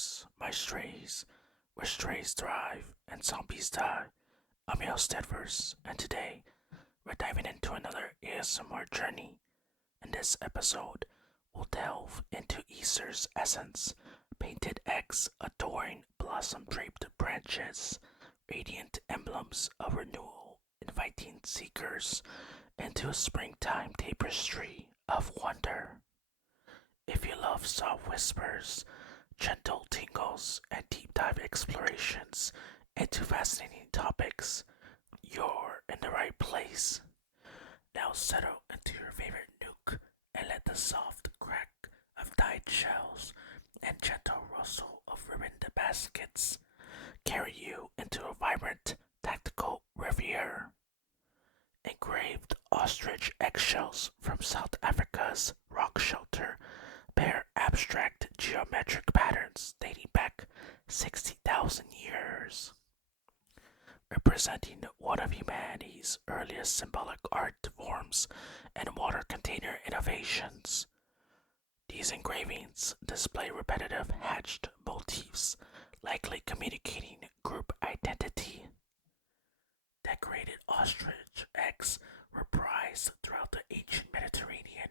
DeadVerse, my strays, where strays thrive and zombies die. I'm your host DeadVerse, and today we're diving into another ASMR journey. In this episode, we'll delve into Easter's essence, painted eggs adoring blossom-draped branches, radiant emblems of renewal, inviting seekers into a springtime tapestry of wonder. If you love soft whispers, gentle tingles, and deep dive explorations into fascinating topics, you're in the right place. Now settle into your favorite nook and let the soft crack of dyed shells and gentle rustle of ribboned baskets carry you into a vibrant tactical reverie. Engraved ostrich eggshells from South Africa's rock shelter bear abstract geometric patterns dating back 60,000 years, representing one of humanity's earliest symbolic art forms and water container innovations. These engravings display repetitive hatched motifs, likely communicating group identity. Decorated ostrich eggs were prized throughout the ancient Mediterranean,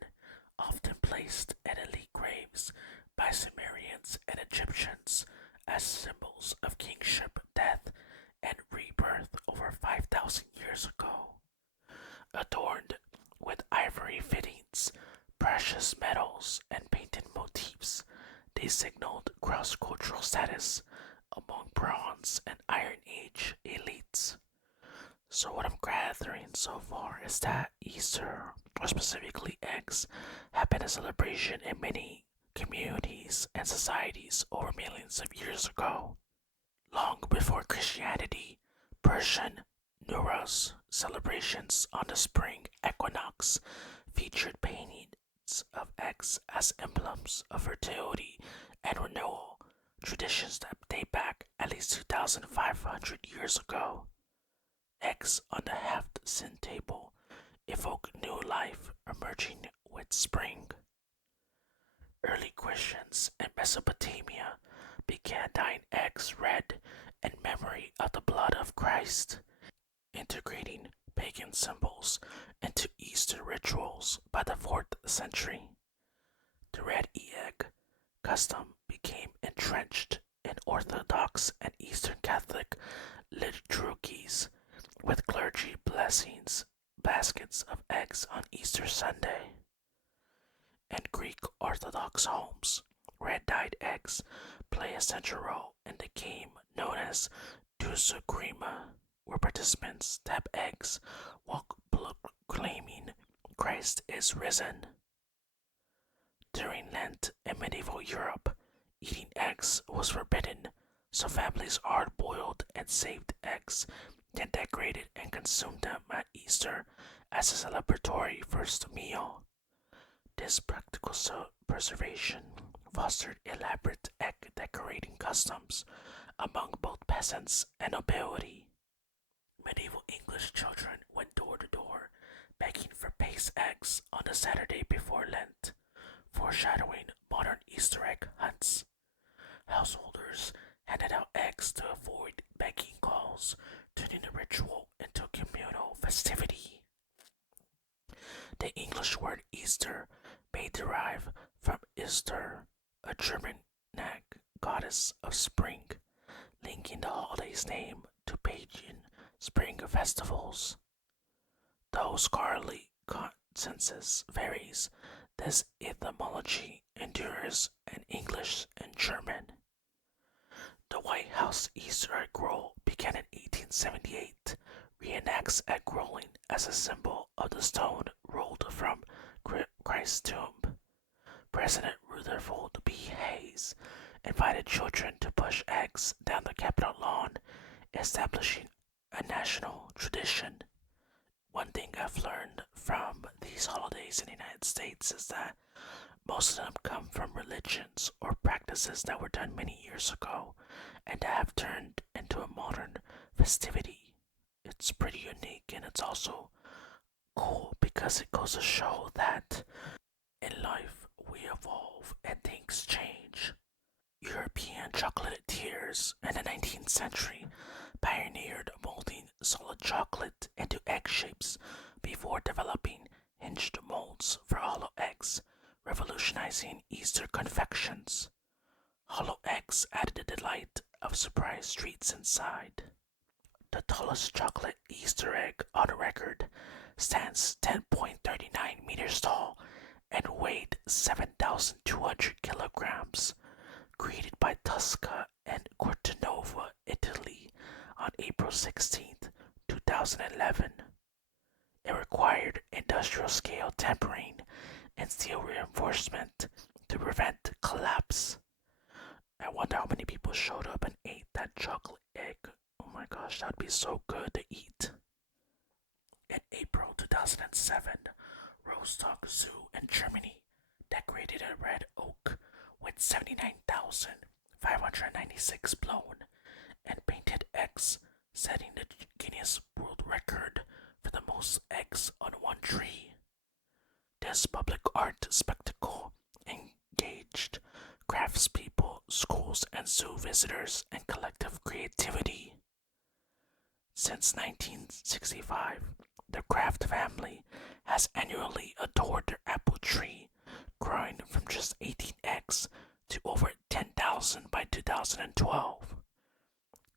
often placed at elite graves by Sumerians and Egyptians as symbols of kingship, death, and rebirth over 5,000 years ago. Adorned with ivory fittings, precious metals, and painted motifs, they signaled cross-cultural status among Bronze and Iron Age elites. So what I'm gathering so far is that Easter, or specifically eggs, have been a celebration in many communities and societies over millions of years ago. Long before Christianity, Persian Nowruz celebrations on the spring equinox featured paintings of eggs as emblems of fertility and renewal, traditions that date back at least 2,500 years ago. Eggs on the halved sin table evoke new life emerging with spring. Early Christians in Mesopotamia began dyeing eggs red in memory of the blood of Christ, integrating pagan symbols into Easter rituals by the 4th century. The red egg custom became entrenched in Orthodox and Eastern Catholic liturgies, with clergy blessings baskets of eggs on Easter Sunday. In Greek Orthodox homes, red dyed eggs play a central role in the game known as dousagrima, where participants tap eggs while proclaiming Christ is risen. During Lent in medieval Europe, eating eggs was forbidden, so families hard boiled and saved eggs, then decorated and consumed them at Easter as a celebratory first meal. This practical preservation fostered elaborate egg decorating customs among both peasants and nobility. Medieval English children went door to door begging for paste eggs on the Saturday before Lent, foreshadowing modern Easter egg hunts. Householders handed out eggs to avoid begging calls, turning the ritual into a communal festivity. The English word Easter may derive from Ister, a Germanic goddess of spring, linking the holiday's name to pagan spring festivals. Though scholarly consensus varies, this etymology endures in English and German. The White House Easter egg roll began in 1878, reenacts egg rolling as a symbol of the stone rolled from Christ's tomb. President Rutherford B. Hayes invited children to push eggs down the Capitol lawn, establishing a national tradition. One thing I've learned from these holidays in the United States is that most of them come from religions or practices that were done many years ago and that have turned into a modern festivity. It's pretty unique and it's also cool because it goes to show that in life we evolve and things change. European century pioneered molding solid chocolate into egg shapes before developing hinged molds for hollow eggs, revolutionizing Easter confections. Hollow eggs added the delight of surprise treats inside. The tallest chocolate Easter egg on record stands 10.39 meters tall and weighed 7,200 kilograms, created by Tusca and Cortanova, Italy on April 16, 2011. It required industrial scale tempering and steel reinforcement to prevent collapse. I wonder how many people showed up and ate that chocolate egg. Oh my gosh, that'd be so good to eat. In April 2007, Rostock Zoo in Germany decorated a red oak with 79,596 blown and painted eggs, setting the Guinness World Record for the most eggs on one tree. This public art spectacle engaged craftspeople, schools, and zoo visitors in collective creativity. Since 1965, the Kraft family has annually adored their apple tree, growing from just 18 eggs to over 10,000 by 2012.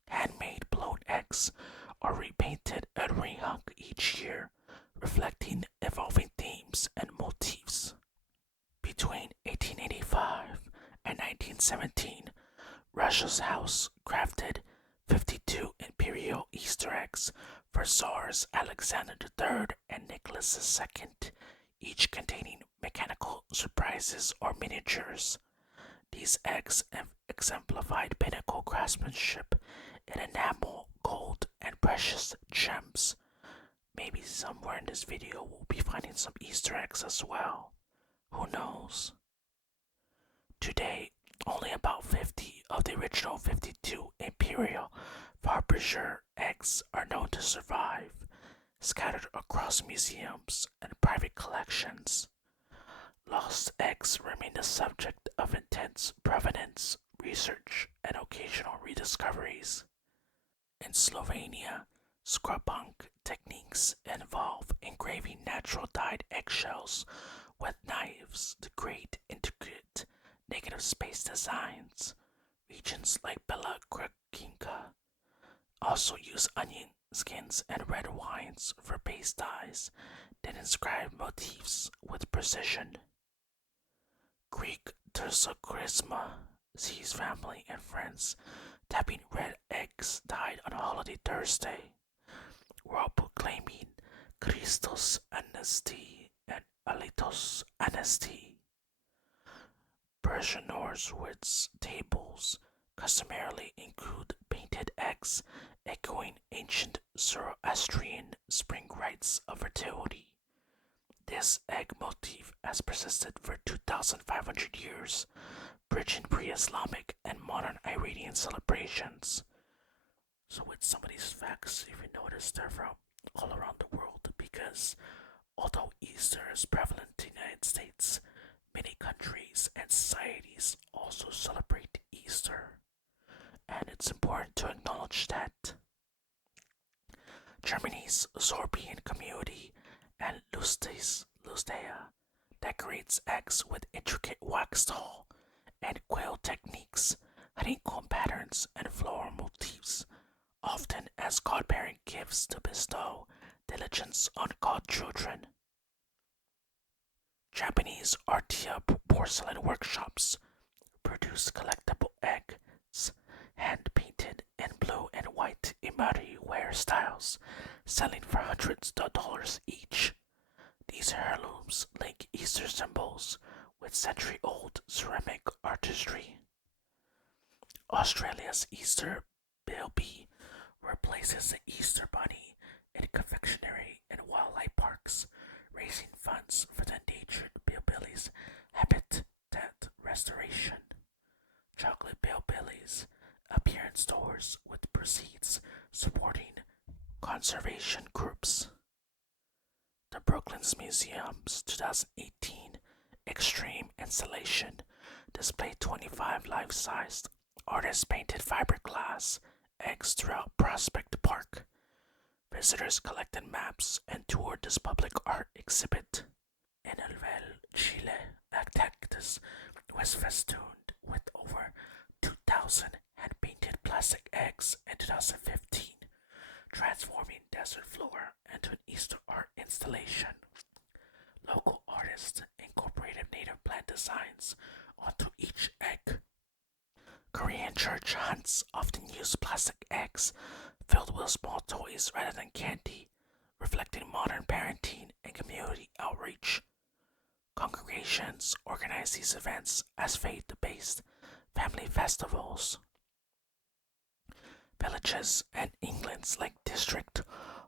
Handmade blown eggs are repainted and rehung each year, reflecting evolving themes and motifs. Between 1885 and 1917, Russia's house crafted 52 imperial Easter eggs for Tsars Alexander III and Nicholas II, each containing mechanical surprises or miniatures. These eggs exemplified pinnacle craftsmanship in enamel, gold, and precious gems. Maybe somewhere in this video we'll be finding some Easter eggs as well. Who knows? Today, only about 50 of the original 52 Imperial Fabergé eggs are known to survive, scattered across museums and private collections. Lost eggs remain the subject of intense provenance research and occasional rediscoveries. In Slovenia, scrapunk techniques involve engraving natural dyed eggshells with knives to create intricate negative space designs. Regions like Bela Crkvinka also use onion skins and red wines for base dyes that inscribe motifs with precision. Greek Tersocharisma sees family and friends tapping red eggs dyed on a holiday Thursday, while proclaiming Christos Anesti and Alitos Anesti. Persian Norsewood's tables customarily include painted eggs echoing ancient Zoroastrian spring rites of fertility. This egg motif has persisted for 2,500 years, bridging pre-Islamic and modern Iranian celebrations. So with some of these facts, if you notice, they're from all around the world because although Easter is prevalent in the United States, many countries and societies also celebrate Easter. And it's important to acknowledge that. Germany's Sorbian community and Lustea decorates eggs with intricate wax doll and quill techniques, honeycomb patterns, and floral motifs, often as godbearing gifts to bestow diligence on godchildren. Japanese Artia porcelain workshops produce collectible eggs, hand-painted in blue and white imari ware styles, selling for hundreds of dollars each. These heirlooms link Easter symbols with century-old ceramic artistry. Australia's Easter Bilby replaces the Easter Bunny in confectionery and wildlife parks, raising funds for the endangered bilbillies' habitat restoration. Chocolate bilbillies appear in stores with proceeds supporting conservation groups. The Brooklyn's Museum's 2018 Extreme Installation displayed 25 life-sized artist-painted fiberglass eggs throughout Prospect Park. Visitors collected maps and toured this public art exhibit. In Elvel, Chile, a cactus was festooned with over 2,000 hand-painted plastic eggs in 2015, transforming desert floor into an Easter art installation. Local artists incorporated native plant designs onto each egg. Korean church hunts often use plastic eggs filled with small toys rather than candy, reflecting modern parenting and community outreach. Congregations organize these events as faith-based family festivals. Villages and England's Lake District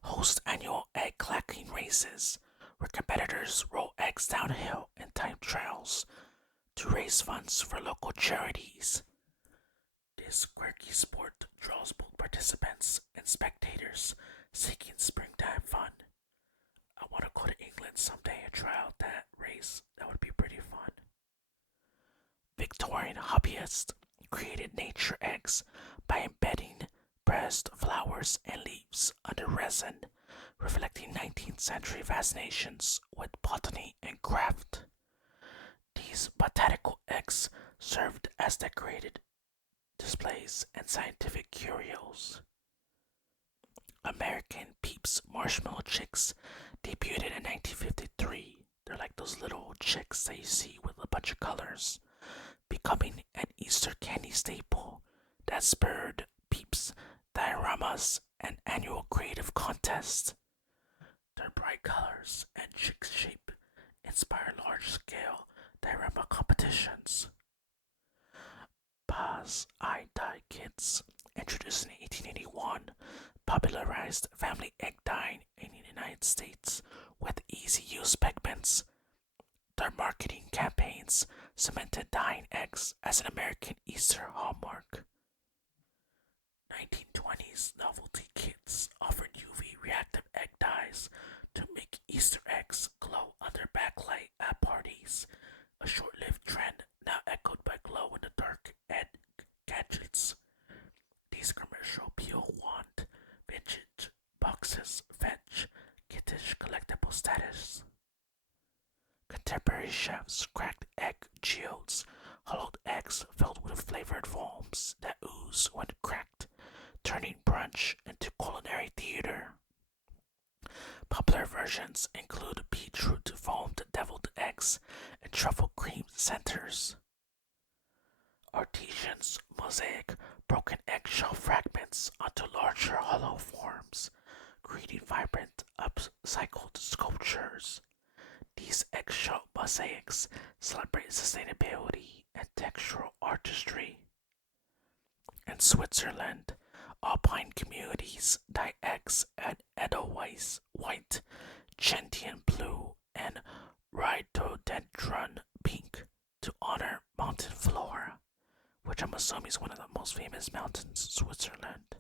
host annual egg clacking races where competitors roll eggs downhill in timed trials to raise funds for local charities. This quirky sport draws both participants and spectators seeking springtime fun. I want to go to England someday and try out that race. That would be pretty fun. Victorian hobbyists created nature eggs by embedding pressed flowers and leaves under resin, reflecting 19th century fascinations with botany and craft. These botanical eggs served as decorated displays and scientific curios. American Peeps marshmallow chicks debuted in 1953. They're like those little chicks that you see with a bunch of colors, becoming an Easter candy staple that spurred Peeps dioramas and annual creative contests. Their bright colors and chick shape inspire large-scale diorama competitions. Pa's Eye Dye Kits, introduced in 1881, popularized family egg dyeing in the United States with easy-use pigments. Their marketing campaigns cemented dyeing eggs as an American Easter hallmark. 1920s novelty kits offered UV reactive egg dyes to make Easter eggs glow under backlight at parties, a short-lived trend now echoed by glow-in-the-dark egg gadgets. These commercial peel wand vintage boxes fetch kiddish collectible status. Contemporary chefs cracked egg geodes, hollowed eggs filled with flavored foams that ooze when cracked, turning brunch into culinary theater. Popular versions include beetroot foamed deviled eggs and truffle cream centers. Artisans mosaic broken eggshell fragments onto larger hollow forms, creating vibrant upcycled sculptures. These eggshell mosaics celebrate sustainability and textural artistry. In Switzerland, alpine communities dye eggs at Edelweiss white, gentian blue, and rhododendron pink to honor mountain flora, which I'm assuming is one of the most famous mountains in Switzerland.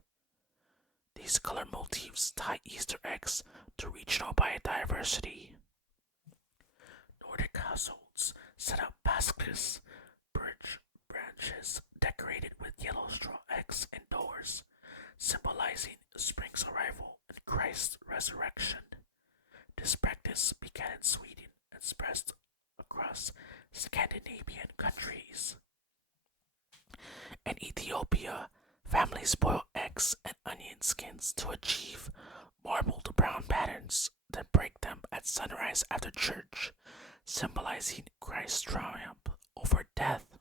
These color motifs tie Easter eggs to regional biodiversity. Nordic households set up baskets, birch branches decorated with yellow straw eggs indoors, symbolizing spring's arrival and Christ's resurrection. This practice began in Sweden and spread across Scandinavian countries. In Ethiopia, families boil eggs and onion skins to achieve marbled brown patterns, then break them at sunrise after church, symbolizing Christ's triumph over death.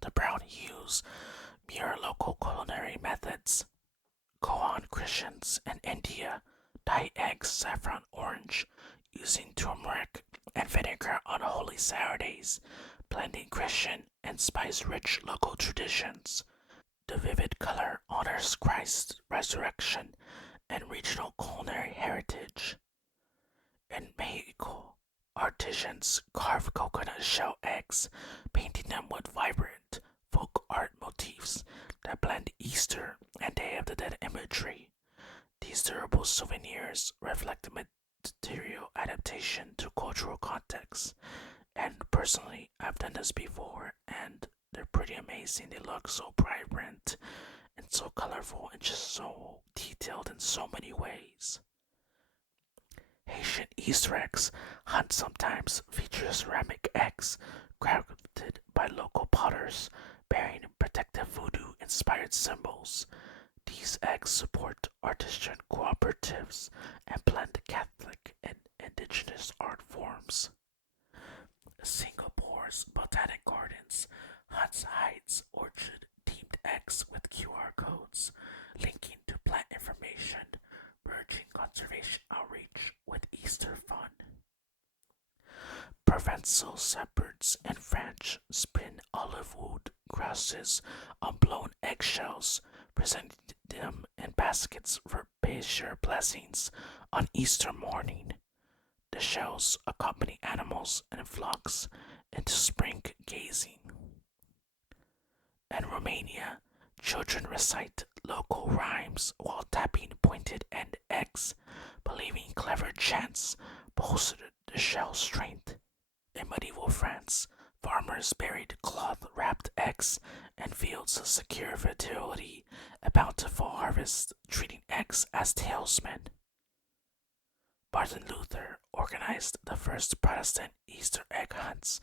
The brown hues mirror local culinary methods. Goan Christians in India dye eggs saffron orange using turmeric and vinegar on Holy Saturdays, blending Christian and spice-rich local traditions. The vivid color honors Christ's resurrection and regional culinary heritage. In Mexico, artisans carve coconut shell eggs, painting them with vibrant folk art motifs that blend Easter and Day of the Dead imagery. These durable souvenirs reflect material adaptation to cultural context. And personally, I've done this before and they're pretty amazing. They look so vibrant and so colorful and just so detailed in so many ways. Haitian Easter eggs hunt sometimes features ceramic eggs crafted by local potters bearing protective voodoo-inspired symbols. These eggs support artisan cooperatives and blend Catholic and indigenous art forms. Singapore's Botanic Gardens hides orchid-themed eggs with QR codes linking to plant information, merging conservation outreach with Easter fun. Provençal shepherds in France spin olive wood grasses on blown eggshells, presenting them in baskets for Bayesian blessings on Easter morning. The shells accompany animals and flocks into spring gazing. In Romania, children recite local rhymes while tapping pointed end eggs, believing clever chants bolstered the shell's strength. In medieval France, farmers buried cloth-wrapped eggs in fields to secure fertility, a bountiful harvest, treating eggs as talisman. Martin Luther organized the first Protestant Easter egg hunts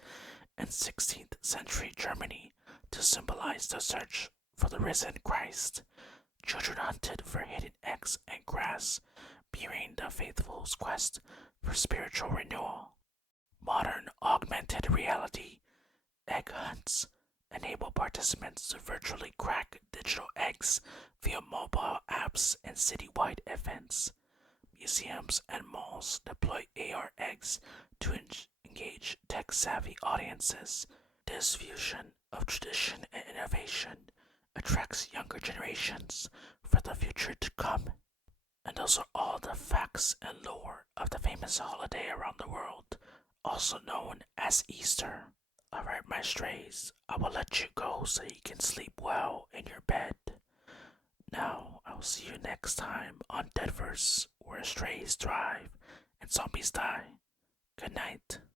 in 16th century Germany to symbolize the search for the risen Christ. Children hunted for hidden eggs and grass, mirroring the faithful's quest for spiritual renewal. Modern augmented reality egg hunts enable participants to virtually crack digital eggs via mobile apps and citywide events. Museums and malls deploy AR eggs to engage tech-savvy audiences. This fusion of tradition and innovation attracts younger generations for the future to come. And those are all the facts and lore of the famous holiday around the world, also known as Easter. Alright, my strays, I will let you go so you can sleep well in your bed. Now, I will see you next time on DeadVerse, where strays thrive and zombies die. Good night.